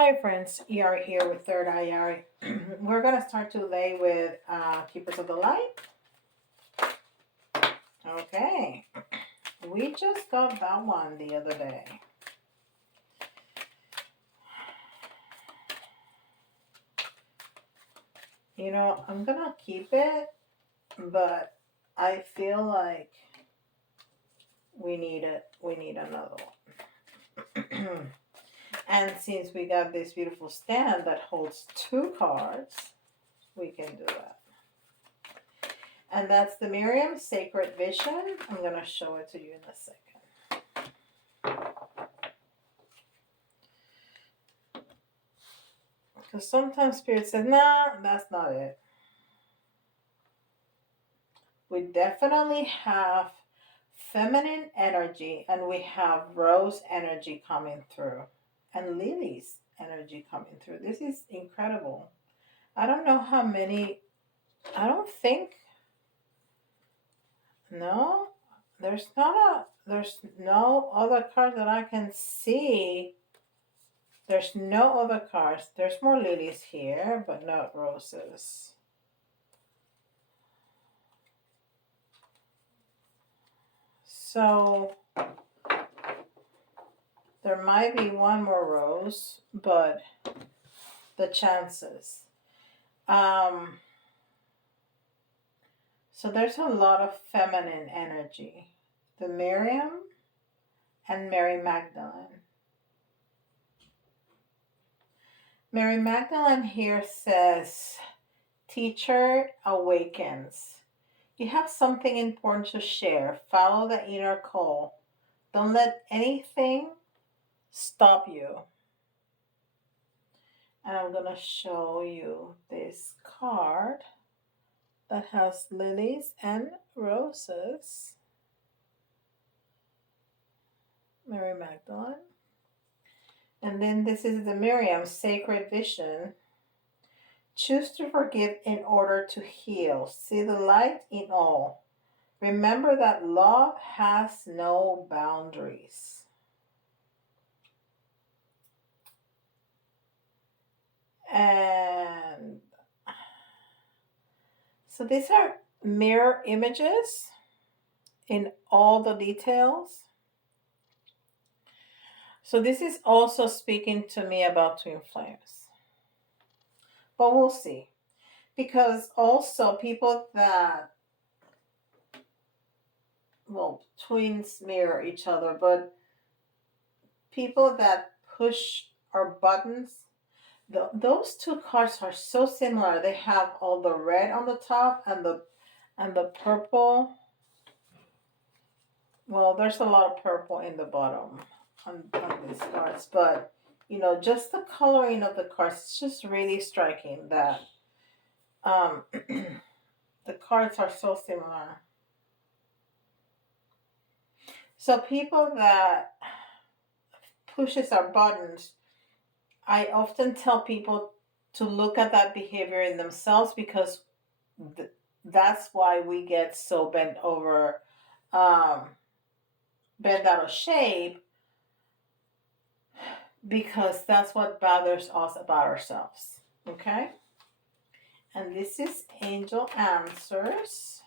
Hi friends, ER here with Third Eye Yari. We're going to start to lay with Keepers of the Light. Okay, we just got that one the other day. You know, I'm going to keep it, but I feel like we need it. We need another one. And since we got this beautiful stand that holds 2 cards, we can do that. And that's the Miriam Sacred Vision. I'm going to show it to you in a second. Because sometimes Spirit says, nah, that's not it. We definitely have feminine energy and we have rose energy coming through. And Lily's energy coming through. This is incredible. I don't know how many, I don't think, no, there's no other card that I can see. There's no other cards. There's more lilies here, but not roses. So there might be one more rose, but the chances. So there's a lot of feminine energy. The Miriam and Mary Magdalene. Mary Magdalene here says, Teacher awakens. You have something important to share. Follow the inner call. Don't let anything stop you. And I'm going to show you this card that has lilies and roses. Mary Magdalene. And then this is the Miriam Sacred Vision. Choose to forgive in order to heal. See the light in all. Remember that love has no boundaries. And so these are mirror images in all the details. So this is also speaking to me about twin flames. But we'll see. Because also people that, well, twins mirror each other, but people that push our buttons, those 2 cards are so similar. They have all the red on the top and the purple. Well, there's a lot of purple in the bottom on these cards, but you know, just the coloring of the cards, it's just really striking that the cards are so similar. So people that pushes our buttons, I often tell people to look at that behavior in themselves because that's why we get so bent over, bent out of shape, because that's what bothers us about ourselves. Okay? And this is Angel Answers.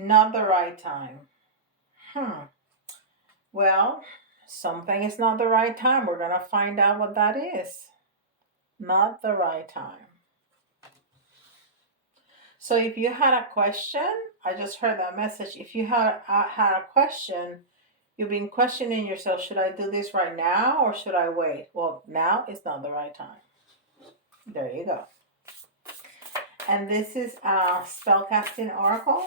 Not the right time. Well, something is not the right time. We're going to find out what that is. Not the right time. So if you had a question, I just heard that message. If you had a question, you've been questioning yourself, should I do this right now or should I wait? Well, now is not the right time. There you go. And this is a Spellcasting Oracle.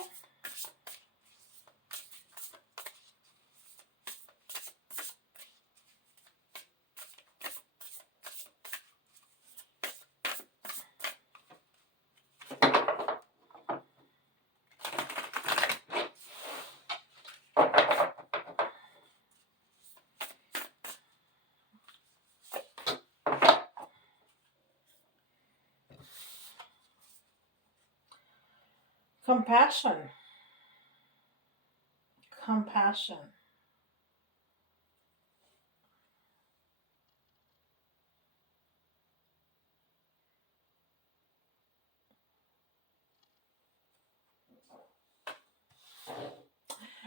Compassion. Compassion.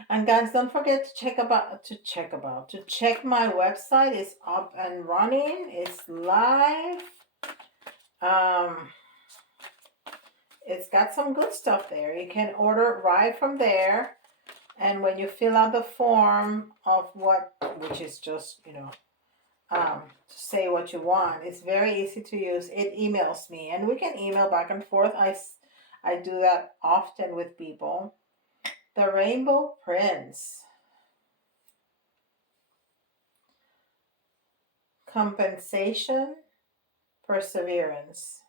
And guys, don't forget to check my website. It's up and running. It's live. Um, it's got some good stuff there. You can order right from there. And when you fill out the form of which is just, to say what you want, it's very easy to use. It emails me, and we can email back and forth. I do that often with people. The Rainbow Prince. Compensation, perseverance.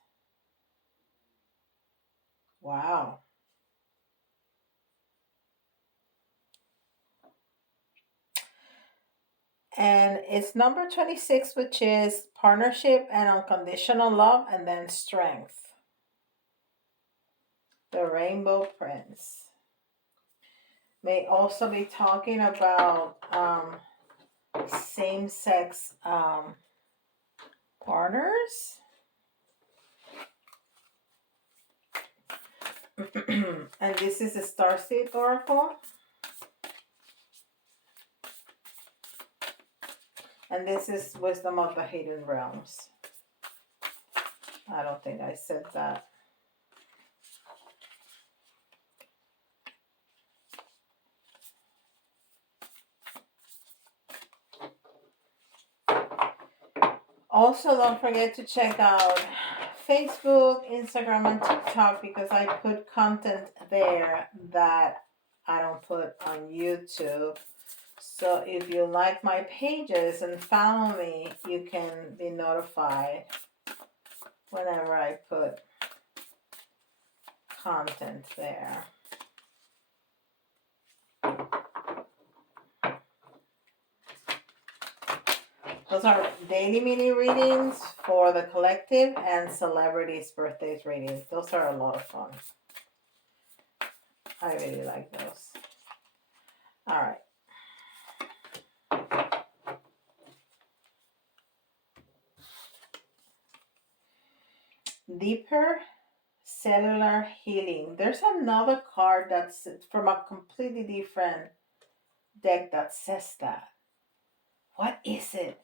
Wow. And it's number 26, which is partnership and unconditional love, and then strength. The Rainbow Prince. May also be talking about same-sex partners. And this is a Starseed Oracle. And this is Wisdom of the Hidden Realms. I don't think I said that. Also, don't forget to check out Facebook, Instagram, and TikTok, because I put content there that I don't put on YouTube. So if you like my pages and follow me, you can be notified whenever I put content there. Those are daily mini readings for the collective and celebrities' birthdays readings. Those are a lot of fun. I really like those. All right. Deeper cellular healing. There's another card that's from a completely different deck that says that. What is it?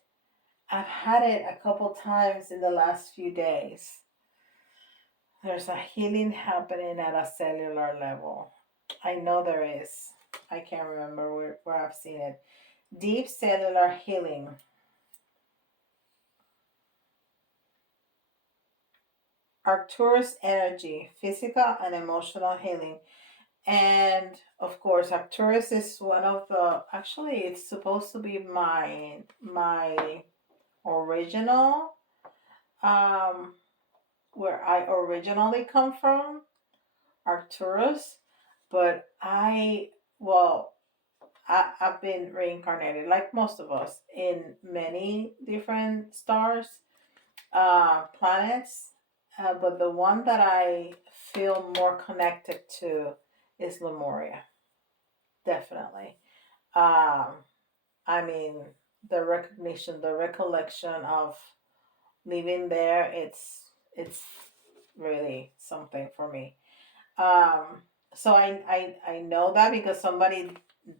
I've had it a couple times in the last few days. There's a healing happening at a cellular level. I know there is. I can't remember where I've seen it. Deep cellular healing. Arcturus energy, physical and emotional healing. And of course, Arcturus is one of the, actually it's supposed to be my original, where I originally come from, Arcturus. But I've been reincarnated, like most of us, in many different stars, planets. But the one that I feel more connected to is Lemuria. Definitely. I mean, the recognition, the recollection of living there, it's really something for me. So I know that because somebody,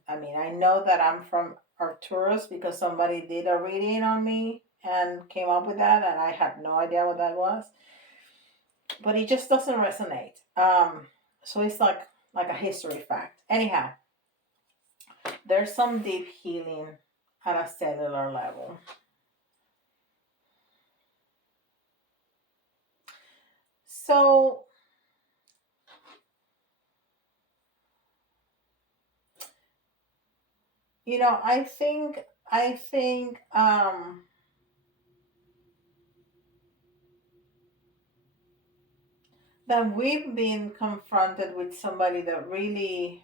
I know that I'm from Arcturus because somebody did a reading on me and came up with that, and I had no idea what that was. But it just doesn't resonate. So it's like a history fact. Anyhow, there's some deep healing at a cellular level. So, I think that we've been confronted with somebody that really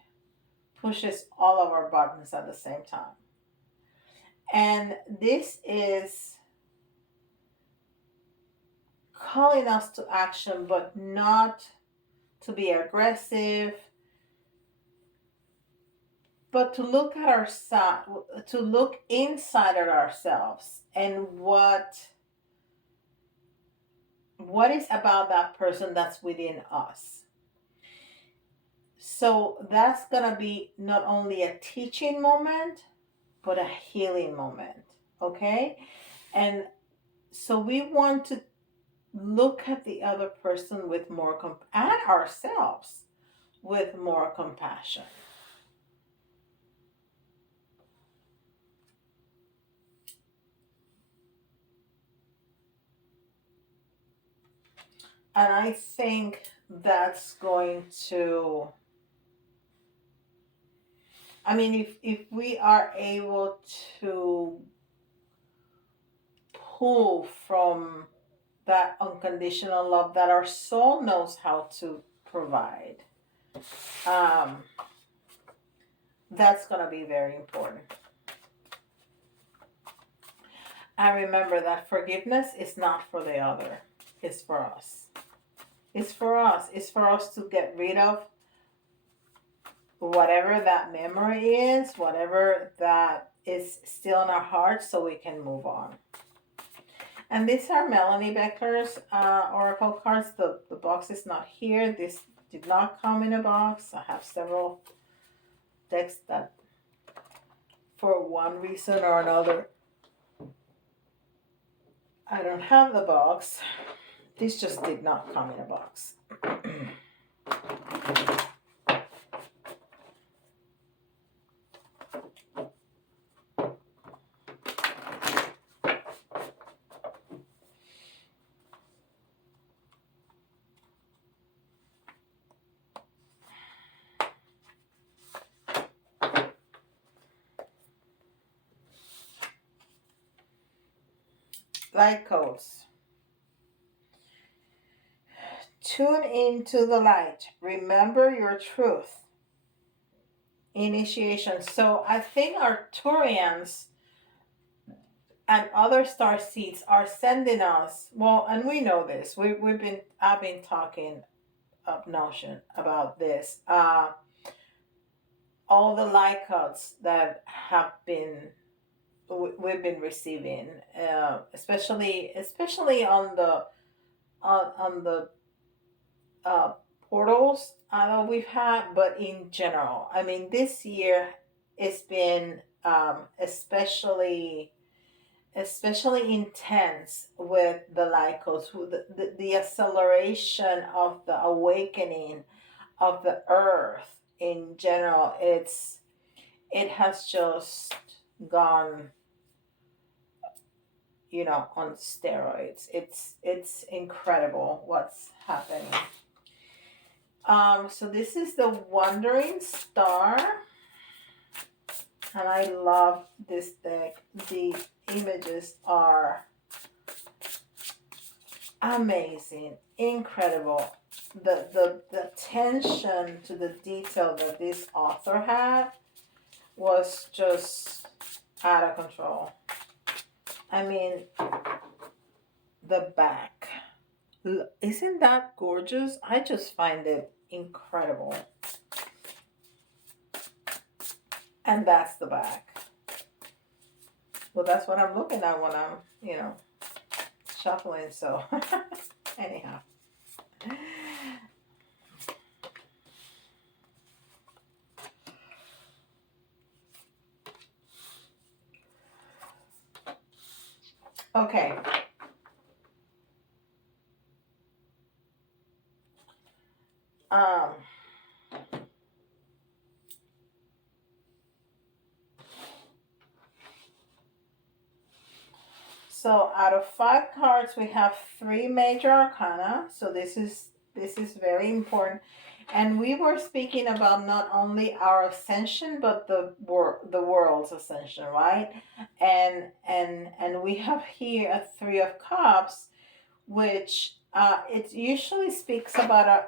pushes all of our buttons at the same time. And this is calling us to action, but not to be aggressive, but to look at ourselves, to look inside at ourselves, and what is about that person that's within us. So that's gonna be not only a teaching moment, but a healing moment. Okay? And so we want to look at the other person with more and ourselves with more compassion. And I think that's going to, I mean, if we are able to pull from that unconditional love that our soul knows how to provide, that's going to be very important. And remember that forgiveness is not for the other, it's for us. It's for us. It's for us to get rid of whatever that memory is, whatever that is still in our hearts, so we can move on. And these are Melanie Becker's oracle cards. The box is not here. This did not come in a box. I have several decks that, for one reason or another, I don't have the box. This just did not come in a box. Light codes. Tune into the light. Remember your truth. Initiation. So I think Arcturians and other star seeds are sending us. Well, and we know this. I've been talking of Notion about this. All the light codes that have been we've been receiving, especially on the portals that we've had, but in general. I mean, this year it's been especially intense with the light codes, the acceleration of the awakening of the earth in general. It has just gone, on steroids. It's incredible what's happening. So this is the Wandering Star, and I love this deck. The images are amazing, incredible. The attention to the detail that this author had was just out of control. I mean, the back. Isn't that gorgeous? I just find it incredible. And that's the back. Well, that's what I'm looking at when I'm, shuffling. So, anyhow. Okay. So out of 5 cards, we have 3 major arcana. So this is very important. And we were speaking about not only our ascension, but the world's ascension, right? And we have here a 3 of Cups, which it usually speaks about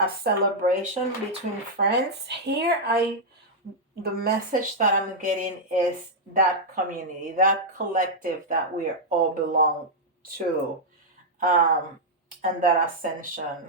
a celebration between friends. Here, the message that I'm getting is that community, that collective that we all belong to, and that ascension.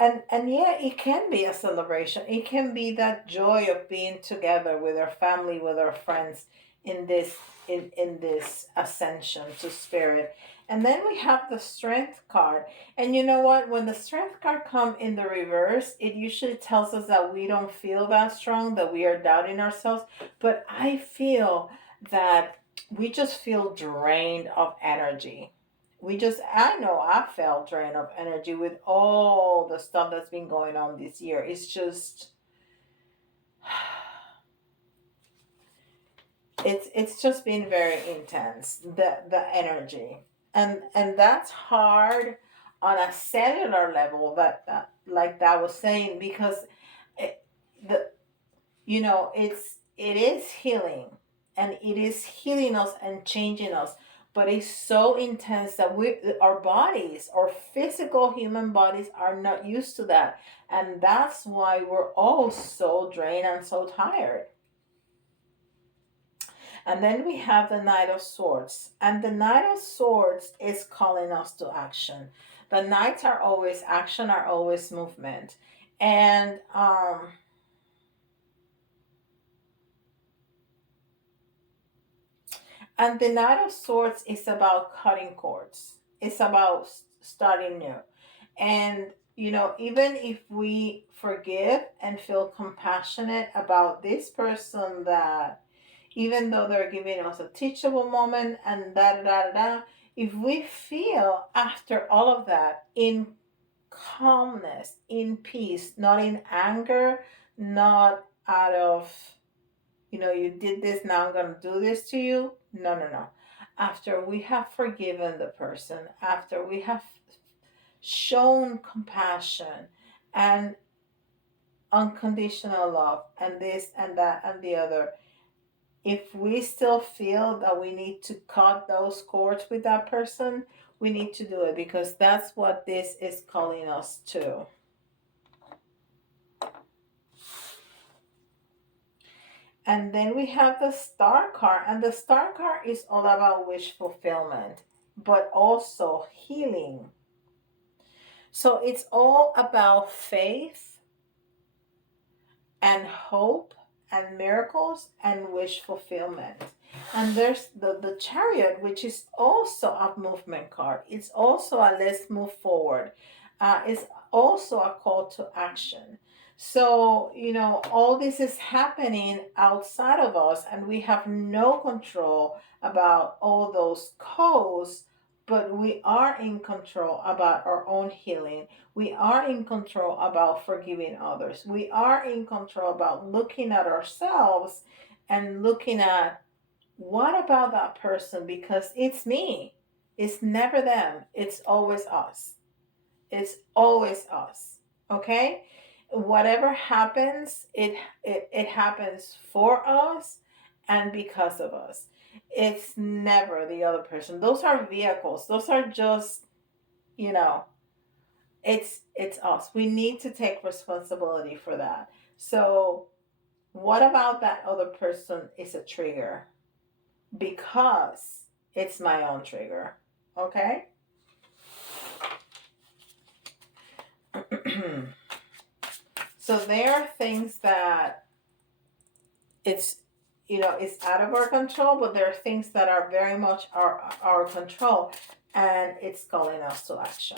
And yeah, it can be a celebration. It can be that joy of being together with our family, with our friends in this in this ascension to spirit. And then we have the strength card. And you know what? When the strength card come in the reverse, it usually tells us that we don't feel that strong, that we are doubting ourselves. But I feel that we just feel drained of energy. I know I felt drained of energy with all the stuff that's been going on this year. It's just been very intense, the energy. And that's hard on a cellular level, that like that was saying, because it, the it is healing, and it is healing us and changing us, but it's so intense that our bodies, our physical human bodies, are not used to that, and that's why we're all so drained and so tired. And then we have the Knight of Swords, and the Knight of Swords is calling us to action. The knights are always action, are always movement. And the Knight of Swords is about cutting cords. It's about starting new. And, even if we forgive and feel compassionate about this person, that even though they're giving us a teachable moment and da da da da da, if we feel after all of that in calmness, in peace, not in anger, not out of you did this, now I'm going to do this to you. No, no, no. After we have forgiven the person, after we have shown compassion and unconditional love, and this and that and the other, if we still feel that we need to cut those cords with that person, we need to do it, because that's what this is calling us to. And then we have the Star card, and the Star card is all about wish fulfillment, but also healing. So it's all about faith and hope and miracles and wish fulfillment. And there's the Chariot, which is also a movement card. It's also a let's move forward. It's also a call to action. So, all this is happening outside of us, and we have no control about all those codes, but we are in control about our own healing. We are in control about forgiving others. We are in control about looking at ourselves and looking at what about that person, because it's me. It's never them. It's always us. It's always us. Okay? Whatever happens, it happens for us and because of us. It's never the other person. Those are vehicles. Those are just, you know, it's us. We need to take responsibility for that. So, what about that other person is a trigger? Because it's my own trigger. Okay? So there are things that it's it's out of our control, but there are things that are very much our control, and it's calling us to action.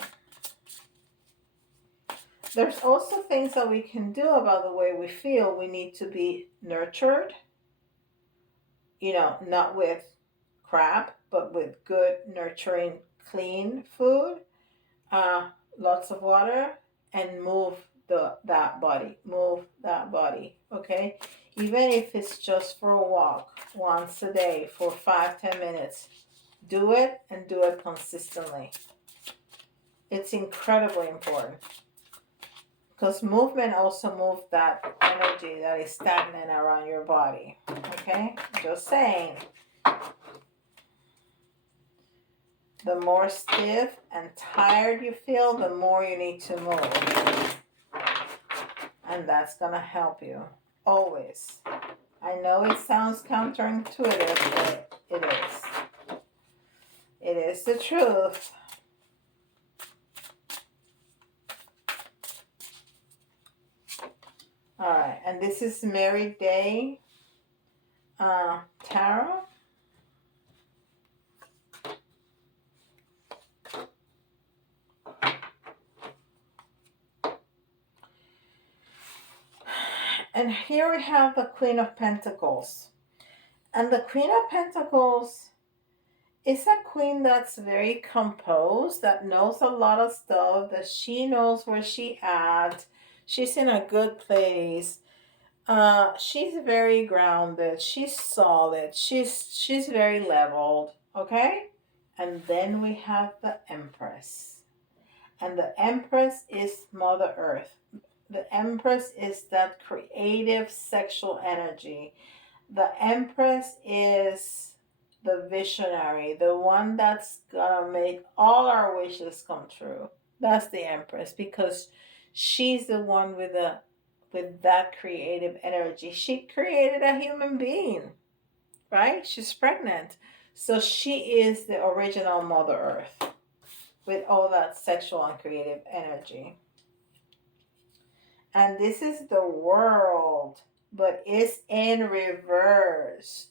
There's also things that we can do about the way we feel. We need to be nurtured, not with crap, but with good, nurturing, clean food, uh, lots of water, and move that body. Move that body, okay? Even if it's just for a walk once a day for 5-10 minutes, do it, and do it consistently. It's incredibly important, because movement also moves that energy that is stagnant around your body. Okay? Just saying. The more stiff and tired you feel, the more you need to move. And that's going to help you. Always. I know it sounds counterintuitive, but it is. It is the truth. And this is Mary Day Tarot. And here we have the Queen of Pentacles. And the Queen of Pentacles is a queen that's very composed, that knows a lot of stuff, that she knows where she at. She's in a good place. She's very grounded. She's solid. She's very leveled. Okay? And then we have the Empress. And the Empress is Mother Earth. The Empress is that creative sexual energy. The Empress is the visionary, the one that's gonna make all our wishes come true. That's the Empress, because she's the one with that creative energy. She created a human being, right? She's pregnant. So she is the original Mother Earth with all that sexual and creative energy. And this is the World, but it's in reverse.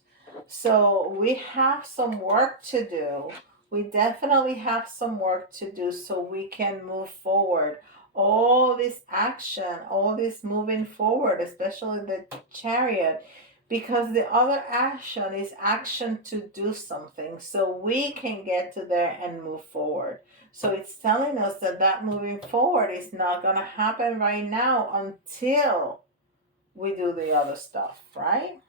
So we have some work to do. We definitely have some work to do so we can move forward. All this action, all this moving forward, especially the Chariot, because the other action is action to do something so we can get to there and move forward. So it's telling us that moving forward is not going to happen right now until we do the other stuff, right?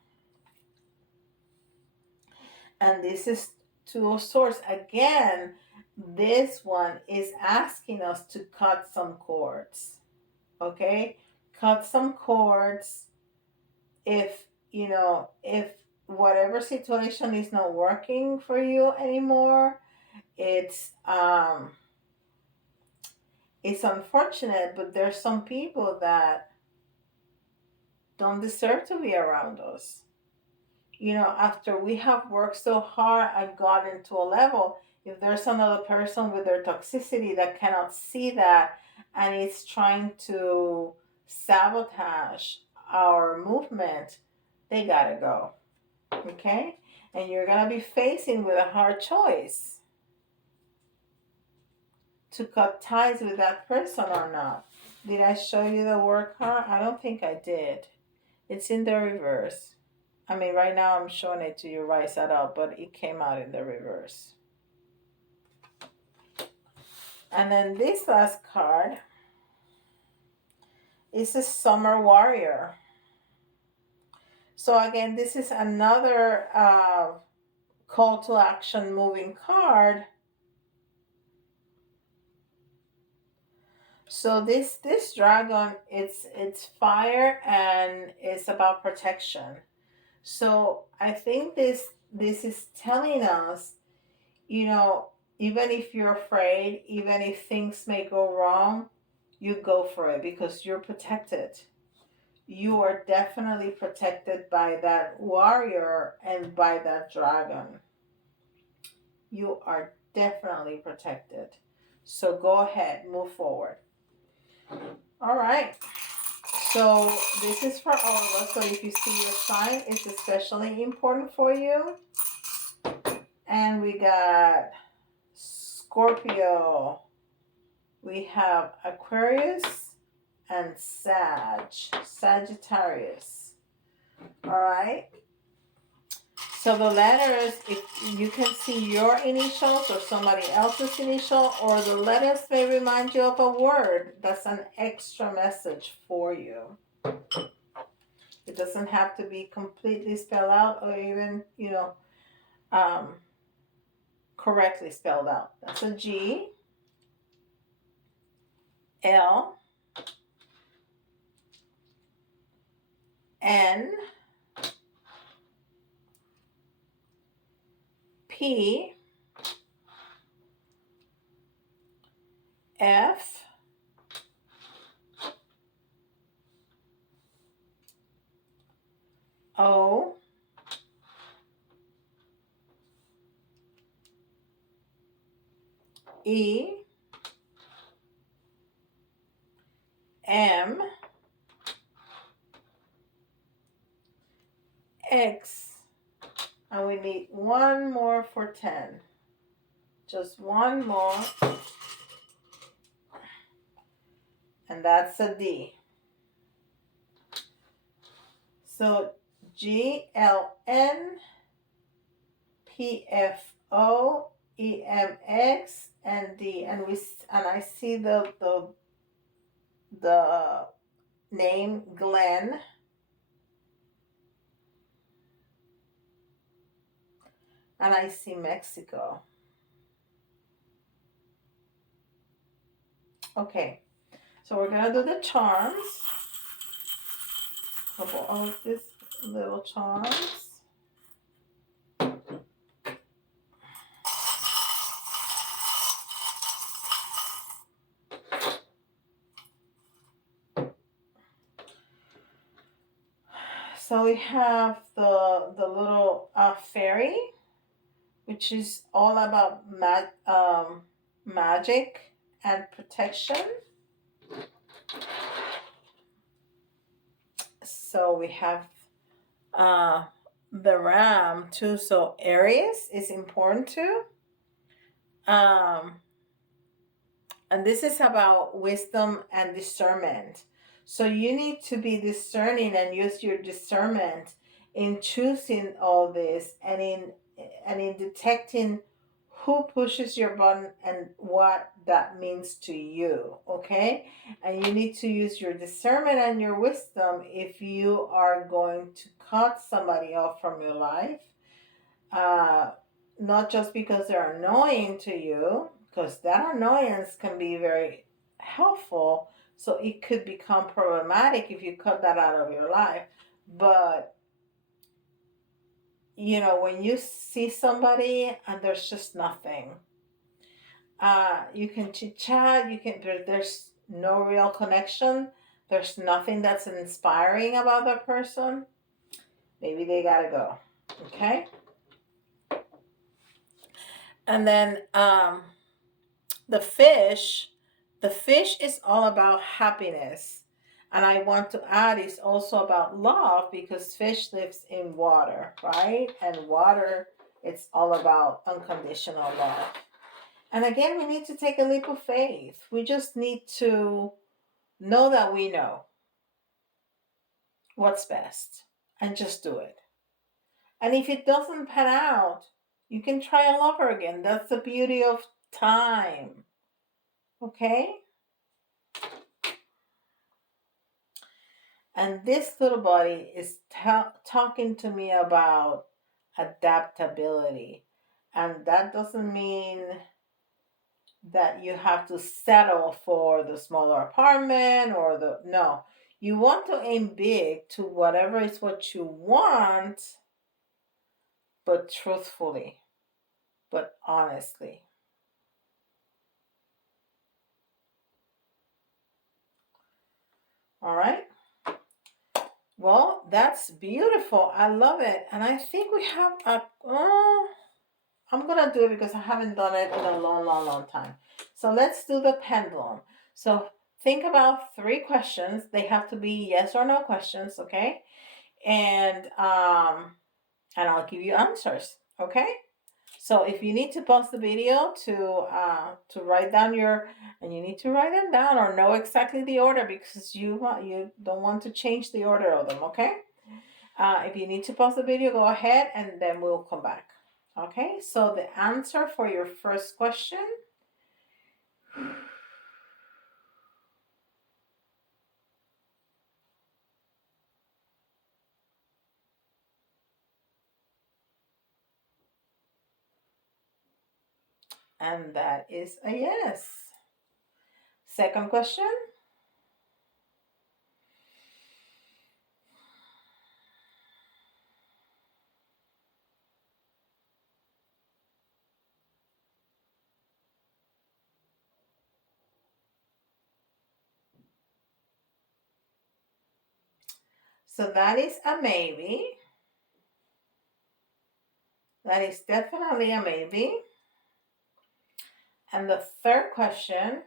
And this is Two of Swords. Again, this one is asking us to cut some cords, okay? Cut some cords. If whatever situation is not working for you anymore, it's unfortunate, but there's some people that don't deserve to be around us. After we have worked so hard and gotten to a level, if there's another person with their toxicity that cannot see that and is trying to sabotage our movement, they gotta go. Okay? And you're gonna be facing with a hard choice to cut ties with that person or not. Did I show you the work card? I don't think I did. It's in the reverse. I mean, right now I'm showing it to you right side up, but it came out in the reverse. And then this last card is a Summer Warrior. So again, this is another call to action moving card. So this dragon, it's fire and it's about protection. So I think this is telling us, even if you're afraid, even if things may go wrong, you go for it because you're protected. You are definitely protected by that warrior and by that dragon. You are definitely protected. So go ahead, move forward. All right. So this is for all of us. So if you see your sign, it's especially important for you. And we got Scorpio. We have Aquarius and Sagittarius. All right. So the letters, if you can see your initials or somebody else's initial, or the letters may remind you of a word, that's an extra message for you. It doesn't have to be completely spelled out or even, correctly spelled out. That's a G, L, N, P, F, O, E, M, X. And we need one more for 10. Just one more. And that's a D. So GLNPFOEMX and D. And I see the name Glenn. And I see Mexico. Okay. So we're going to do the charms. A couple of these little charms. So we have the little fairy, which is all about magic and protection. So we have the ram too. So Aries is important too. And this is about wisdom and discernment. So you need to be discerning and use your discernment in choosing all this and in detecting who pushes your button and what that means to you, okay? And you need to use your discernment and your wisdom if you are going to cut somebody off from your life. Not just because they're annoying to you, because that annoyance can be very helpful. So it could become problematic if you cut that out of your life. But, when you see somebody and there's just nothing, you can chit chat, there's no real connection, there's nothing that's inspiring about that person, maybe they gotta go, okay? And then the fish is all about happiness. And I want to add it's also about love because fish lives in water, right? And water, it's all about unconditional love. And again, we need to take a leap of faith. We just need to know that we know what's best and just do it. And if it doesn't pan out, you can try all over again. That's the beauty of time. Okay? And this little body is talking to me about adaptability. And that doesn't mean that you have to settle for the smaller apartment no. You want to aim big to whatever is what you want, but truthfully, but honestly. All right? Well, that's beautiful. I love it. And I think we have I'm going to do it because I haven't done it in a long, long, long time. So let's do the pendulum. So think about 3 questions. They have to be yes or no questions, okay? And I'll give you answers, okay? So if you need to pause the video to write down and you need to write them down or know exactly the order because you don't want to change the order of them, okay? If you need to pause the video, go ahead and then we'll come back. Okay, so the answer for your first question and that is a yes. Second question. So that is a maybe. That is definitely a maybe. And the third question,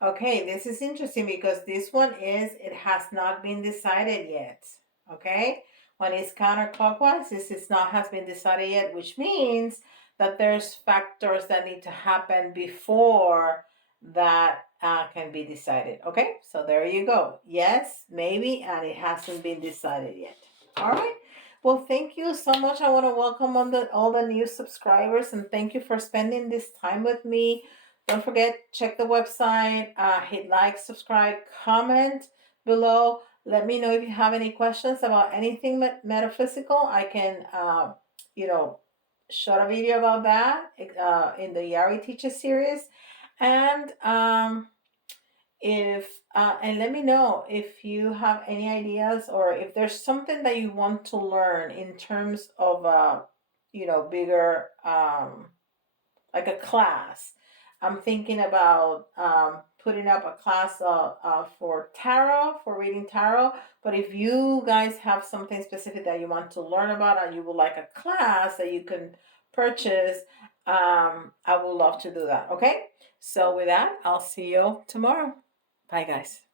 Okay, this is interesting because this one is, it has not been decided yet. Okay, when it's counterclockwise, this is not has been decided yet, which means that there's factors that need to happen before that can be decided. Okay, so there you go. Yes, maybe, and it hasn't been decided yet. All right. Well, thank you so much. I want to welcome on all the new subscribers, and thank you for spending this time with me. Don't forget, check the website, hit like, subscribe, comment below. Let me know if you have any questions about anything metaphysical. I can, you know, shot a video about that in the Yari Teacher series. And and let me know if you have any ideas or if there's something that you want to learn in terms of bigger like a class. I'm thinking about putting up a class for tarot, for reading tarot. But if you guys have something specific that you want to learn about and you would like a class that you can purchase, I would love to do that. Okay? So with that, I'll see you tomorrow. Bye, guys.